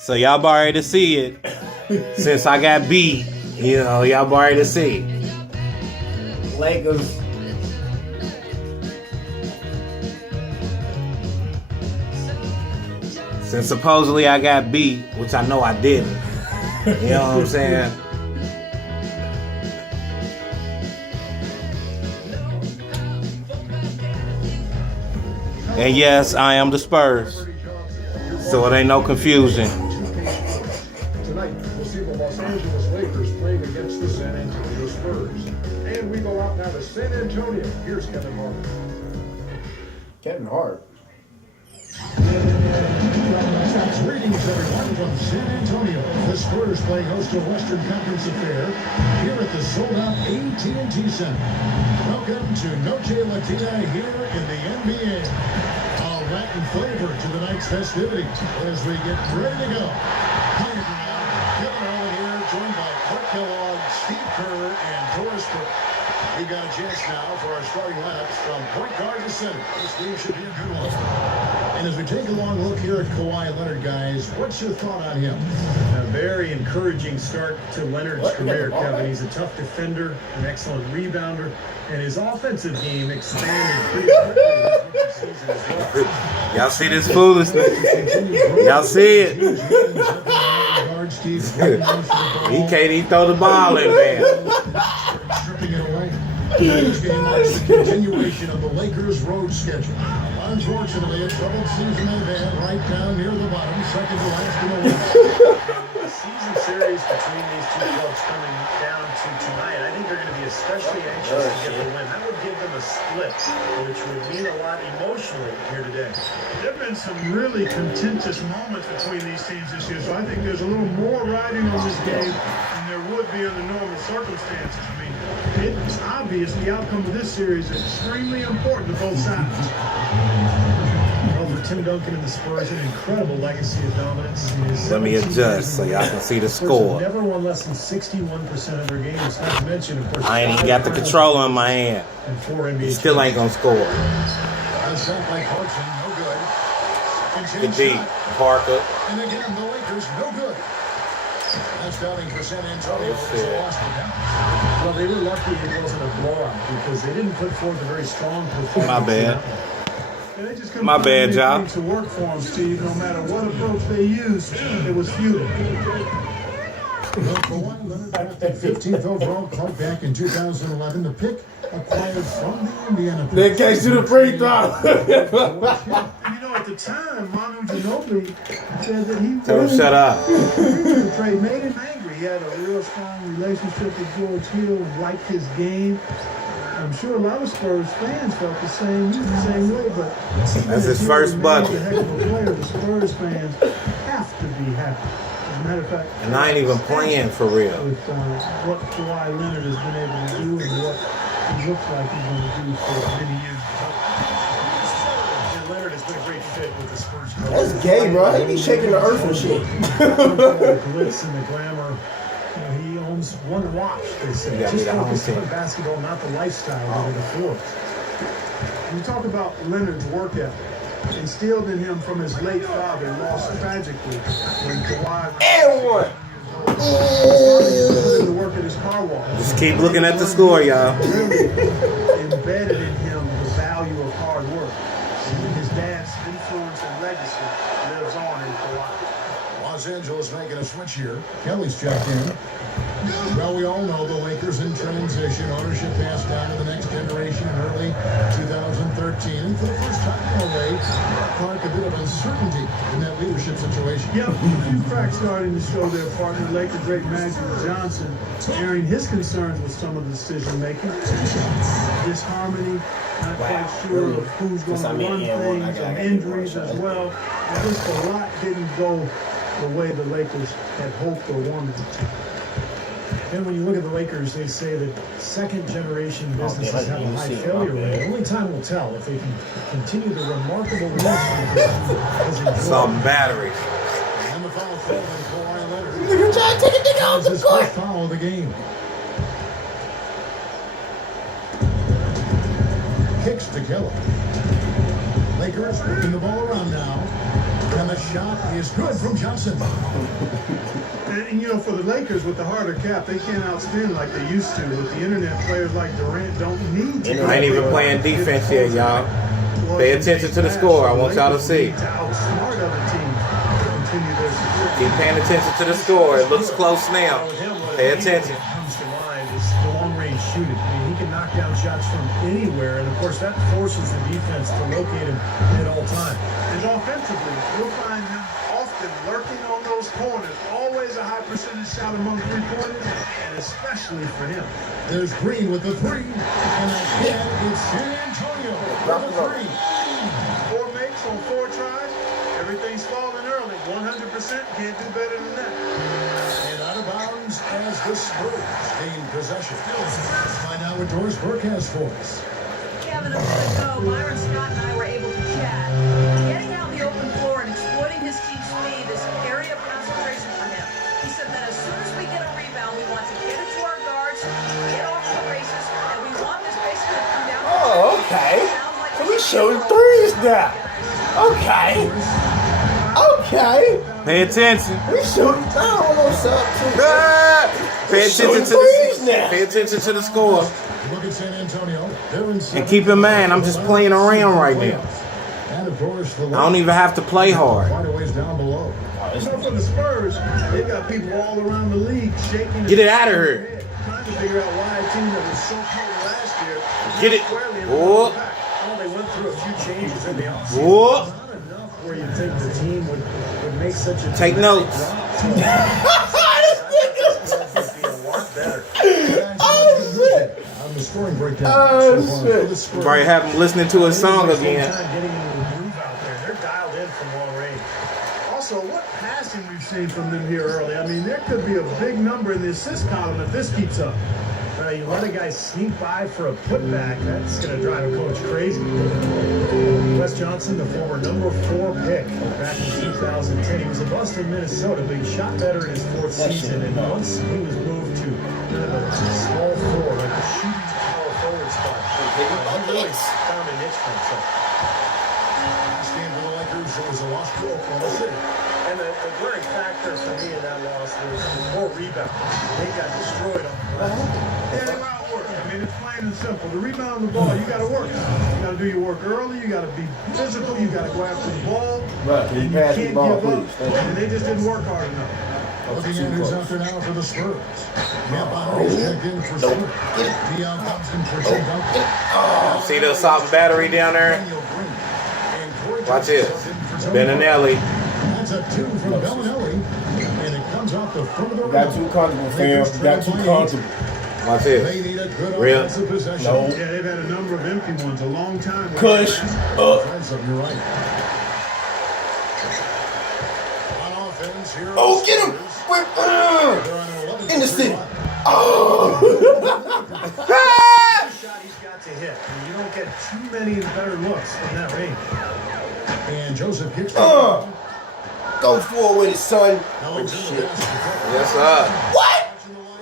So y'all already to see it. Since I got beat, you know, y'all already to see it. Lakers. Since supposedly I got beat, which I know I didn't. You know what I'm saying? And yes, I am the Spurs. So it ain't no confusion. Tonight, we'll see the Los Angeles Lakers playing against the San Antonio Spurs. And we go out now to San Antonio. Here's Kevin Hart. Kevin Hart. Greetings, everyone, from San Antonio. The Spurs playing host to a Western Conference affair here at the sold-out AT&T Center. Welcome to Noche Latina here in the NBA. A Latin flavor to the night's festivities as we get ready to go. Playing around, Kevin Harlan here, joined by Clark Kellogg, Steve Kerr, and Doris Burke. We've got a chance now for our starting lineups from point guard to center. This game should be a good one. And as we take a long look here at Kawhi Leonard, guys, what's your thought on him? A very encouraging start to Leonard's career, Kevin. He's a tough defender, an excellent rebounder, and his offensive game expanded pretty quickly his rookie season as well. Y'all see this foolishness? Y'all see it? He can't even throw the ball in there. Stripping it away. This game marks the continuation of the Lakers' road schedule. Unfortunately, a troubled season ahead, right down near the bottom, second to last in the West. The season series between these two clubs coming down to tonight, I think they're going to be especially anxious to get the win. That would give them a split, which would mean a lot emotionally here today. There have been some really contentious moments between these teams this year, so I think there's a little more riding on this game than there would be under normal circumstances. I mean, it's obvious the outcome of this series is extremely important to both sides. Well, for Tim Duncan and the Spurs, an incredible legacy of dominance. Let me adjust so y'all can see the score. Never won less than 61% of their games. Not to mention, of course, I ain't even got the controller in my hand. and 4 NBA. He still ain't gonna score. A shot by Clarkson, no good. Good D, Parker. And again, the Lakers, no good. That's Downing for San Antonio. Oh, It's a shit. loss to them. Well, they were lucky it wasn't a blowout because they didn't put forth a very strong performance. My bad. And they just couldn't My find bad, anything Job. to work for them, Steve. No matter what approach they used, it was futile. Kawhi Leonard drafted 15th overall, Clark back in 2011. The pick acquired from the Indiana. They can't shoot a free throw. You know, at the time, Manu Ginobili said that he Tell him shut up. The trade made him angry. He had a real strong relationship with George Hill and liked his game. I'm sure a lot of Spurs fans felt the same way, but That's his first bucket. A heck of a player, the Spurs fans have to be happy. As a matter of fact, And I ain't even playing for real. with what Kawhi Leonard has been able to do and what he looks like he's going to do for many years to come. And Leonard has been a great fit with the Spurs. That's gay, bro. He be shaking the earth and shit. The glitz and the glamour. You know, he owns one watch, they say. Yeah, Just the home focus team. on basketball, not the lifestyle that it affords. When you talk about Leonard's work ethic, instilled in him from his late father, lost tragically when Kawhi And one. put him to work at his car wash. Just keep looking at the score, y'all. Really embedded in him the value of hard work. And his dad's influence and legacy lives on in Kawhi. Los Angeles making a switch here. Kelly's checked in. Well, we all know the Lakers in transition. Ownership passed down to the next generation in early 2013. And for the first time in LA, Clark, a bit of uncertainty in that leadership situation. Yep, a few cracks starting to show their partner, Laker great Magic Johnson, airing his concerns with some of the decision making. Disharmony, not quite sure of who's going to run things, and injuries as well. And just a lot didn't go the way the Lakers had hoped or wanted it to. And when you look at the Lakers, they say that second-generation businesses have a high failure rate. Only time will tell if they can continue the remarkable relationship. Some batteries. And the foul fell on Kawhi Leonard. Nigga trying to take a nigga off the His court. first foul of the game. Kicks to Kelly. Lakers working the ball around now. And the shot is good from Johnson. And, you know, for the Lakers with the harder cap, they can't outspin like they used to. With the internet, players like Durant don't need to. I ain't even playing defense yet, y'all. Pay attention to the score. I want y'all to see. Outsmart other teams to continue their success. Keep paying attention to the score. It looks close now. Pay attention. Comes to mind is long-range shooting. I mean, he can knock down shots from anywhere, and of course that forces the defense to locate him at all times. And offensively, you'll find him often lurking on those corners. Always a high percentage shot among three-pointers, and especially for him. There's Green with the three. And again, it's San Antonio with the three. 4 makes on 4 tries. Everything's falling early. 100%. Can't do better than that. And out of bounds as the Spurs gain possession. Find out what Doris Burke has for us. Kevin, a minute ago, Myron Scott and I were able to chat. Getting out in the open floor and exploiting his team's speed is an area of concentration for him. He said that as soon as we get a rebound, we want to get it to our guards, get off the races, and we want this basically to come down. Oh, okay. So we shooting threes now. Okay. Okay. Pay attention. We shooting. I don't know what's up. Pay attention to pay attention to the score. Look at San Antonio. They're in And keep in mind, I'm just playing around right now. And of course, the I don't even have to play hard. quite a ways down below. So for the Spurs, they've got people all around the league shaking. Get it out of here. Trying to figure out why a team that was so cold last year. Get it. squarely in the Whoop. back. Well, they went through a few changes in the offseason. Whoop. Not enough where you think the team would make such a Take notes. drop. On the scoring breakdown. Oh, so far shit. for the Spurs. Probably have him listening to his song again. Getting into the groove out there. They're dialed in from long range. Also, what passing we've seen from them here early. I mean, there could be a big number in the assist column if this keeps up. You let a guy sneak by for a putback, that's going to drive a coach crazy. Wes Johnson, the former number 4 pick back in 2010. He was a bust in Minnesota, but he shot better in his 4th season. And once he was moved to kind of a small 4, like a shooting power forward spot, he really found a niche for himself. Last game for the Lakers, it was a loss to Oklahoma City. And the glaring factor for me in that loss was more rebound. They got destroyed on the ground. Yeah, they outwork. I mean, it's plain and simple. The rebound the ball, you got to work. You got to do your work early. You got to be physical. You got to go after the ball. Right, And you pass the can't ball, give up. please. And they just didn't work hard enough. Looking at who's out there now for the Spurs. Is checked in for center. Dion comes in for Shea Duncan. See the assault battery down there? Daniel Green. And Corey Watch Johnson this. in for Tony Benanelli. That's a 2 from Bellinelli. And it comes off the front of the Got rim. too comfortable, fam. Got too comfortable. Watch They this. need a good Real. offensive possession. No. Yeah, they've had a number of empty ones a long time. Kush. Offensive, you're right. On offense, here Oh, get him. Quick. In the city. Oh. Shot he's got to hit. I mean, you don't get too many better looks in that range. And Joseph kicks Go forward with it, son. Oh, shit. Yes, sir. What?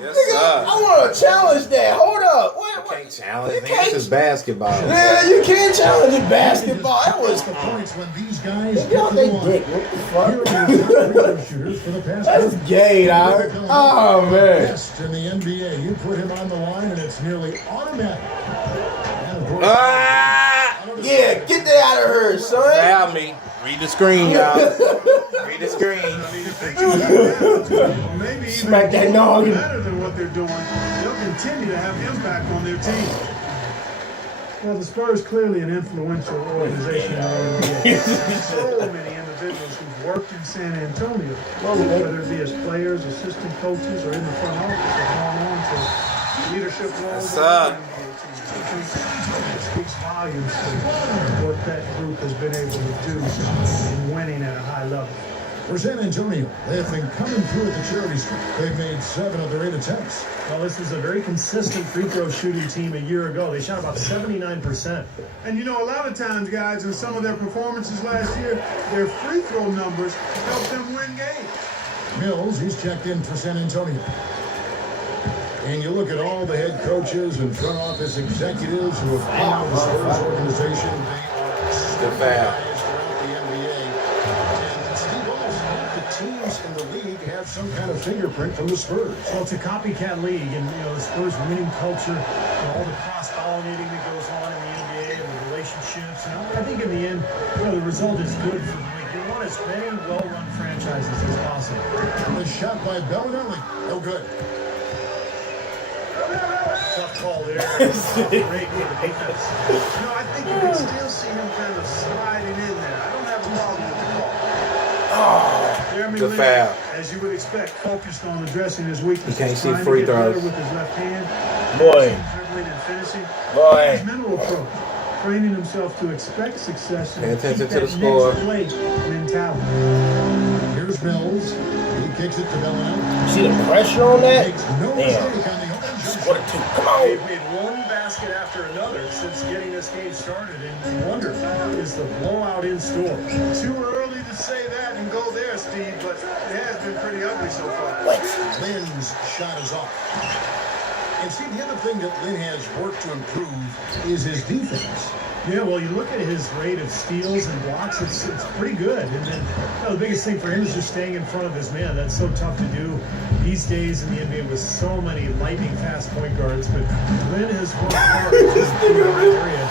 Yes, Nigga, sir. I want to challenge that. Hold up. Can't challenge. You Man, can't- this is basketball. Yeah, you can't challenge in basketball. That was. The points when these guys Get get off to they the line. dick. What the Here are the fuck? top free throw shooters for the past That's gay, dog. Oh, man. best in the NBA. You put him on the line, and it's nearly automatic. And of course, Ah! Yeah, get that out of her, son. Foul me. Read the screen, y'all. Read the screen. Maybe even Smack that noggin. better than what they're doing. They'll continue to have impact on their team. Well, the Spurs clearly an influential organization in the NBA. So many individuals who've worked in San Antonio, whether it be as players, assistant coaches, or in the front office, have gone on to leadership roles. Yes, sir. It speaks volumes to what that group has been able to do in winning at a high level. for San Antonio, they have been coming through at the charity streak. They've made 7 of their 8 attempts. Well, this was a very consistent free throw shooting team a year ago. They shot about 79%. And you know, a lot of times, guys, in some of their performances last year, their free throw numbers helped them win games. Mills, he's checked in for San Antonio. And you look at all the head coaches and front office executives who have been in the Spurs organization. They are Good foul. guys throughout the NBA. And in the league have some kind of fingerprint from the Spurs. Well, it's a copycat league, and the Spurs winning culture, all the cross-pollinating that goes on in the NBA and the relationships. And I think in the end, the result is good for the league. You want as many well-run franchises as possible. The shot by Bellinelli. No good. Tough call there. Great for the defense. I think you can still see him kind of sliding in there. I don't have a problem with the call. Jeremy Good Lin, foul. as you would expect, focused on addressing his weaknesses. You can't see trying to free get better throws. with his left hand. Boy. Dribbling and finishing. Boy. His mental approach. Training himself to expect success and Pay attention keep to the that score. next play mentality. Here's Mills. He kicks it to Bellinelli. See the pressure on that? Makes no Damn. mistake on the open jump Score shot. two. Come on. They've made one basket after another since getting this game started, and you wonder, is the blowout in store? Too early to say that and go there, Steve, but it has been pretty ugly so far. Lynn's shot is off. And see, the other thing that Lynn has worked to improve is his defense. Yeah, well, you look at his rate of steals and blocks, it's pretty good. And then the biggest thing for him is just staying in front of his man. That's so tough to do these days in the NBA with so many lightning-fast point guards. But Lynn has worked hard to improve that area.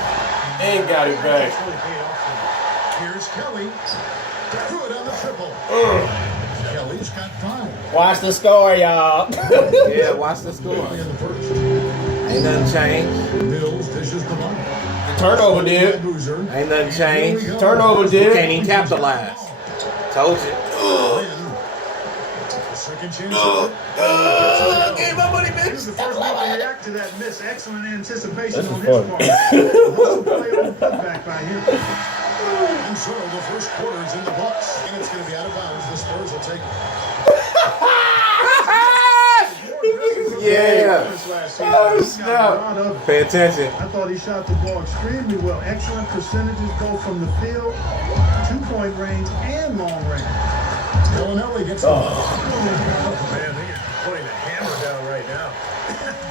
And got it back. It's really paid off for him. Here's Kelly. Good on the triple. Kelly's got 5. Watch the score, y'all. Yeah, watch the score. Early in the first. Ain't nothing changed. Mills dishes the ball. Turnover, dude. Boozer. Ain't nothing changed. Turnover, You dude. can't even capitalize. Told you. Lynn. Second chance. Gave my money, He was the bitch. first one to react to that miss. Excellent anticipation This on is his funny. part. Also play on the putback by him. And so the first quarter is in the books. And it's going to be out of bounds. The Spurs will take it. Yeah. Oh, snap. Pay attention. I thought he shot the ball extremely well. Excellent percentages both from the field, 2-point range, and long range. Bellinelli gets the ball. Man, they are putting the hammer down right now.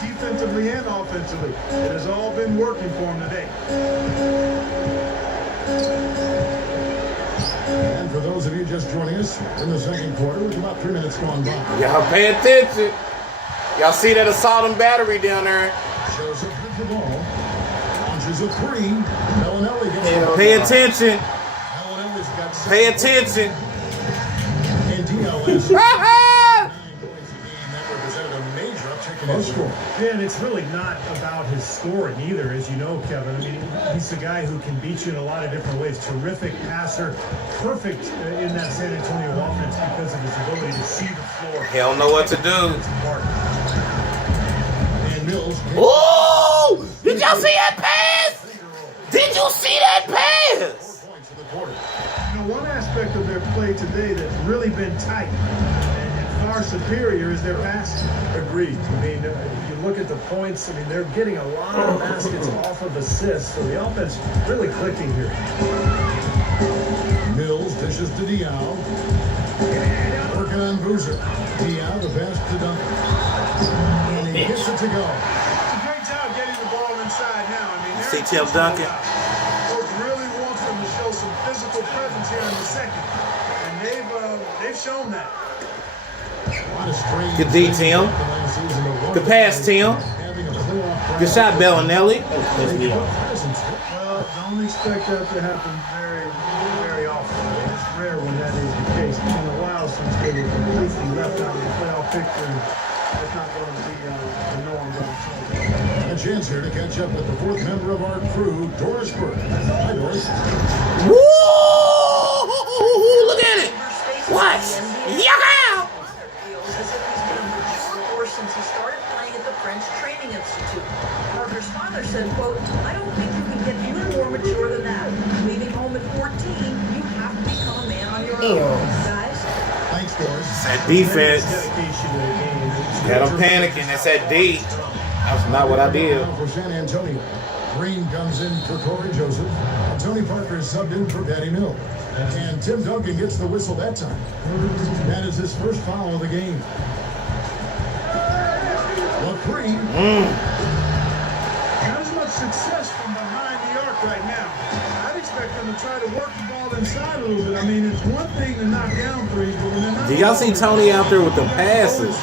Defensively and offensively, it has all been working for him today. And for those of you just joining us, in the second quarter, with about 3 minutes gone by. Y'all pay attention. Y'all see that assault and battery down there? Joseph with the ball. Launches a 3. Bellinelli gets the ball. Pay attention. Bellinelli's got 6. Pay attention. And DLS. That represented a major uptick in his score. Yeah, and it's really not about his scoring either, as you know, Kevin. I mean, he's a guy who can beat you in a lot of different ways. Terrific passer, perfect in that San Antonio offense because of his ability to see the floor. He don't know what to do. It's apart. And Mills. Ooh! Did y'all see that pass? Did you see that pass? 4 points in the quarter. One aspect of their play today that's really been tight and far superior is their passing. Agreed. I mean, you look at the points, I mean, they're getting a lot of baskets off of assists, so the offense really clicking here. Mills dishes to Diao. Working on Boozer. Diao, the pass to Duncan. And he gets it to go. It's a great job getting the ball inside now. I mean, See Tim Duncan. Coach really wants them to show some physical presence here in the second, and they've shown that. Good D, Tim. Good pass, Tim. Good shot, Bellinelli. Well, don't expect that to happen very, very often. It's rare when that is the case. It's been a while since they were completely left out of the playoff picture, and that's not going to be the norm going forward. A chance here to catch up with the 4th member of our crew, Doris Burke. Hi, Doris. Woo! Look at it. What? Yeah! Feels as if he's been a since he started playing at the French Training Institute. Parker's father said, quote, I don't think you can get any more mature than that. Leaving home at 14, you have to become a man on your own. Guys, Thanks, Doris. That defense Dedication to the game. had them panicking. It's that D. That's not what I did. Now for San Antonio. Green comes in for Corey Joseph. And Tony Parker is subbed in for Patty Mills. And Tim Duncan gets the whistle that time. That is his first foul of the game. The 3. Not as much success from behind the arc right now. I'd expect expect them to try to work the ball inside a little bit. I mean, it's one thing to knock down threes, but when they're not. Did y'all see Tony out there with the passes?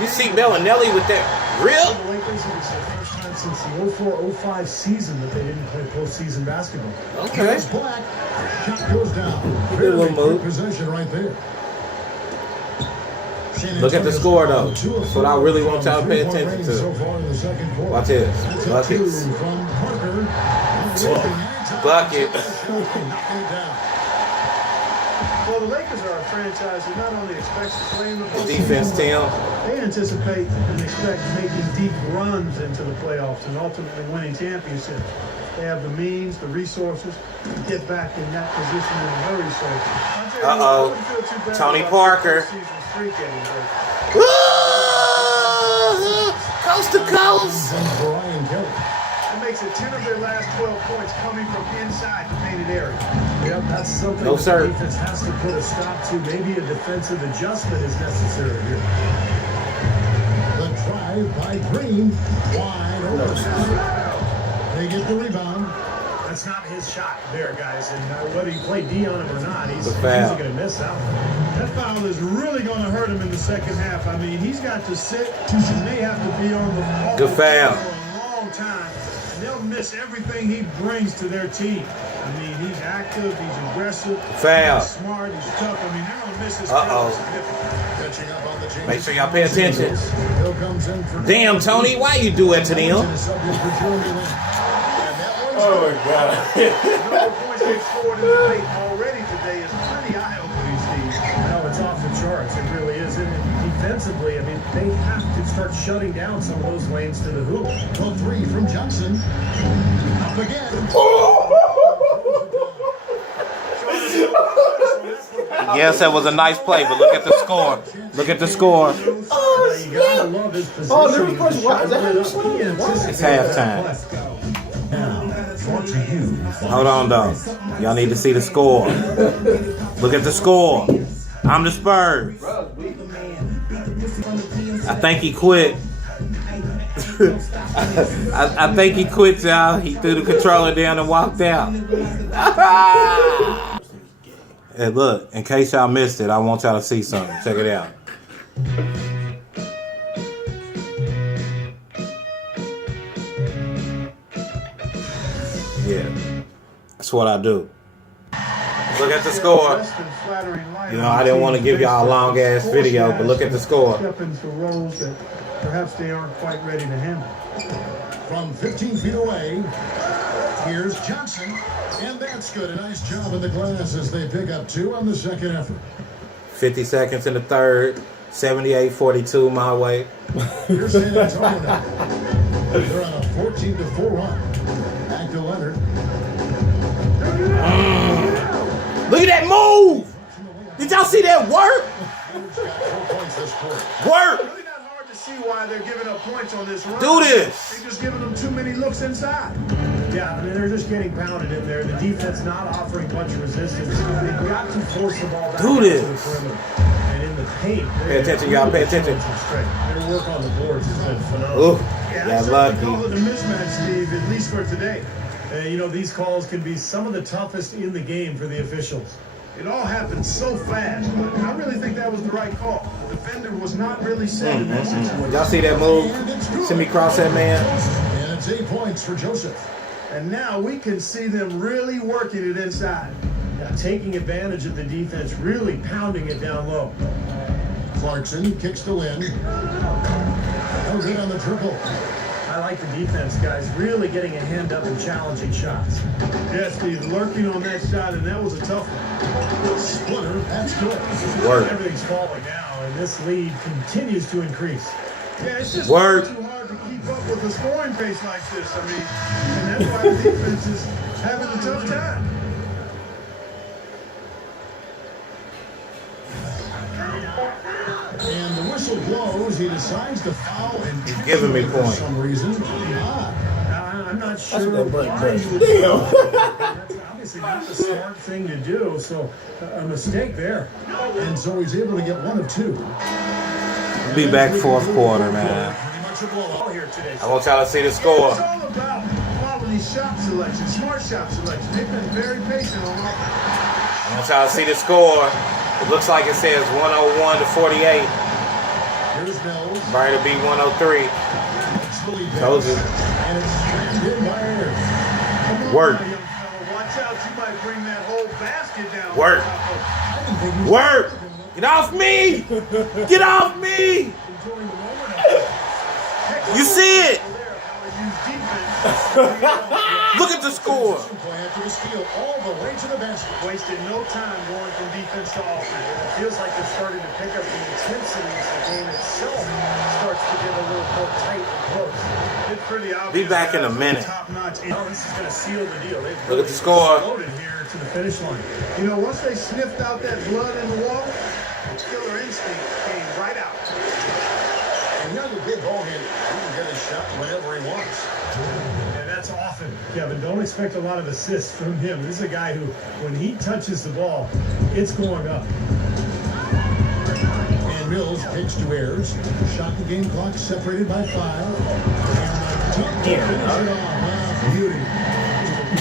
You see Bellinelli with that rip? The Lakers, it was the first time since the 04-05 season that they didn't play postseason basketball. Okay. It's Black. Shot goes down. Good little move. Possession right there. Look at the score, though. That's what I really want y'all to pay attention to. Watch this. Buckets. Bucket. Well, the Lakers are a franchise who not only expects to play in the postseason, Defense team. they anticipate and expect making deep runs into the playoffs and ultimately winning championships. They have the means, the resources to get back in that position in a hurry. So, Uh-oh. Tony Parker. Coast to coast. That makes it 10 of their last 12 points coming from inside the painted area. Yep, that's something No, that sir. the defense has to put a stop to. Maybe a defensive adjustment is necessary here. The drive by Green. Wide open. They get the rebound. That's not his shot there, guys. And whether you play D on him or not, he's The foul. going to miss that one. That foul is really going to hurt him in the second half. I mean, he's got to sit and they have to be on the ball Good foul. for a long time. And they'll miss everything he brings to their team. I mean, he's active, he's aggressive, Foul. he's smart, he's tough. I mean, they're going to miss his Uh-oh. talent significantly. Catching up on the change. Make sure y'all pay attention. Hill comes in for Damn, Tony, why you do it to them? Oh my God. The number of points they've scored in the paint already today is pretty eye-opening, Steve. No, it's off the charts. It really is. And defensively, I mean, they have to start shutting down some of those lanes to the hoop. The three from Johnson. Up again. Yes, that was a nice play, but look at the score. Look at the score. You gotta love his position. Oh, there's a question. What? Is that how you swing? It's halftime. Hold on, though. Y'all need to see the score. Look at the score. I'm the Spurs. I think he quit. I think he quit, y'all. He threw the controller down and walked out. Hey, look, in case y'all missed it, I want y'all to see something. Check it out. Yeah, that's what I do. Look at the score. You know, I didn't want to give y'all a long ass video, but look at the score. Step into roles that perhaps they aren't quite ready to handle. From 15 feet away, here's Johnson. And that's good. A nice job in the glass as they pick up two on the second effort. 50 seconds in the third. 78-42 my way. Here's San Antonio now. They're on a 14-4 run. Back to Leonard. Look at that move! Did y'all see that work? Leonard's got 4 points this quarter. Work! Really not hard to see why they're giving up points on this run. Do this! They're just giving them too many looks inside. Yeah, I mean, they're just getting pounded in there. The defense not offering much resistance. They've got to force the ball back Do into this. the perimeter. And in the paint, Pay attention, y'all. Pay attention. Their work on the boards has been phenomenal. Ooh, Yeah, got I certainly call lucky. it a mismatch, Steve, at least for today. You know, these calls can be some of the toughest in the game for the officials. It all happened so fast, but I really think that was the right call. The defender was not really set in that situation. Y'all see that move? See me cross that man? And it's 8 points for Joseph. And now we can see them really working it inside. Yeah, taking advantage of the defense, really pounding it down low. Clarkson kicks to Lynn. No good on the triple. I like the defense, guys, really getting a hand up and challenging shots. Yes, he's lurking on that shot, and that was a tough one. Splitter, that's good. Work. Everything's falling now, and this lead continues to increase. Yeah, it's just Work. too hard to keep up with a scoring pace like this. I mean, and that's why the defense is having a tough time. And the whistle blows. He decides to foul and He's giving me for points. some reason. I'm not sure why you would That's obviously not the smart thing to do, so a mistake there. And so he's able to get 1 of 2. Be back fourth quarter, man. Pretty much a blowout. Here today. I want y'all to see the score. It's all about quality Quality shot selection, smart shot selection. They've been very patient on that. I want y'all to see the score. It looks like it says 101 to 48. Here's Mills. Right to be 103. Told you. And it's slammed in by Ayers. Work. Young fella, watch out, you might bring that whole basket down. Work. Work. Get off me. Get off me. You see it. Look at the score. Play after the steal all the way to the basket. Wasted no time going from defense to offense. It feels like they're starting to pick up the intensity as the game itself starts to get a little more tight and close. It's pretty obvious. Be back in a minute. Top notch. Oh, this is going to seal the deal. They've Look at the score. Loaded here to the finish line. You know, once they sniffed out that blood in the wall, the killer instinct came right out. And young big ball hand, he can get his shot whenever he wants. And that's often, Kevin. Don't expect a lot of assists from him. This is a guy who, when he touches the ball, it's going up. And Mills pitch to Ayers. Shot the game clock separated by 5. And finish it off. Beauty.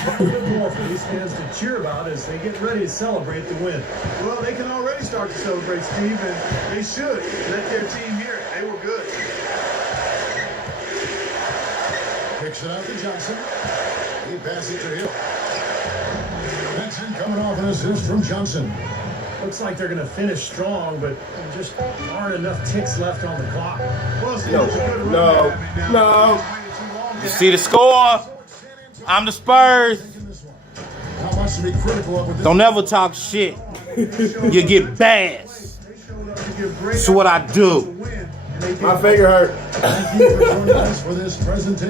A bit more for these fans to cheer about as they get ready to celebrate the win. Well, they can already start to celebrate, Steve, and they should let their team hear it. They were good. Picks it out to Johnson. He passes it to Hill. Benson coming off an assist from Johnson. Looks like they're going to finish strong, but there just aren't enough ticks left on the clock. Well, Steve, it's a good run there. no. You see the score. I'm the Spurs. How much to be critical of with this? Don't ever talk shit. You get bass. That's what I do. My finger hurt. Thank you for joining us for this presentation.